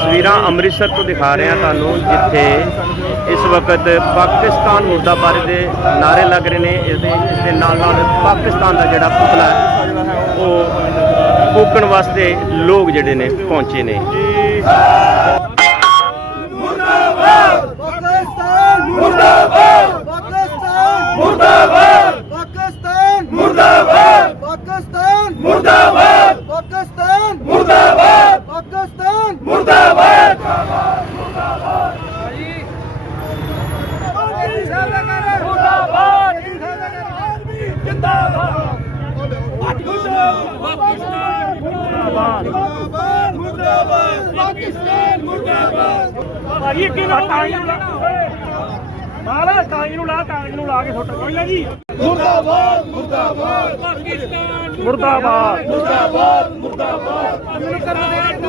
ਤਸਵੀਰਾਂ ਅੰਮ੍ਰਿਤਸਰ ਤੋਂ ਦਿਖਾ ਰਹੇ ਹਾਂ ਤੁਹਾਨੂੰ, ਜਿੱਥੇ ਇਸ ਵਕਤ ਪਾਕਿਸਤਾਨ ਮੁਰਦਾਬਾਦ ਦੇ ਨਾਰੇ ਲੱਗ ਰਹੇ ਨੇ। ਇਸ ਦੇ ਇਸ ਦੇ ਨਾਲ ਨਾਲ ਪਾਕਿਸਤਾਨ ਦਾ ਜਿਹੜਾ ਪੁਤਲਾ ਉਹ ਫੂਕਣ ਵਾਸਤੇ ਲੋਕ ਜਿਹੜੇ ਨੇ ਪਹੁੰਚੇ ਨੇ। ਪਾਕਿਸਤਾਨ ਮੁਰਦਾਬਾਦ ਪਾਕਿਸਤਾਨ ਮੁਰਦਾਬਾਦ ਪਾਕਿਸਤਾਨ ਮੁਰਦਾਬਾਦ ਪਾਕਿਸਤਾਨ ਮੁਰਦਾਬਾਦ, ਪਾਕਿਸਤਾਨ ਮੁਰਦਾਬਾਦ ਪਾਕਿਸਤਾਨ ਮੁਰਦਾਬਾਦ ਮੁਰਦਾਬਾਦ ਜਿੰਦਾਬਾਦ ਪਾਕਿਸਤਾਨ ਮੁਰਦਾਬਾਦ ਮੁਰਦਾਬਾਦ ਪਾਕਿਸਤਾਨ ਮੁਰਦਾਬਾਦ ਭਾਜੀ ਅੱਗੇ ਨਾ ਕਾਂਗੀ ਨੂੰ ਲਾ ਨਾਲ ਕਾਂਗੀ ਨੂੰ ਲਾ ਕਾਂਗੀ ਨੂੰ ਲਾ ਕੇ ਸੁੱਟ ਕੋਈ ਨਾ ਜੀ ਮੁਰਦਾਬਾਦ ਮੁਰਦਾਬਾਦ ਪਾਕਿਸਤਾਨ ਮੁਰਦਾਬਾਦ ਮੁਰਦਾਬਾਦ ਮੁਰਦਾਬਾਦ ਅਮਨ ਕਰਦੇ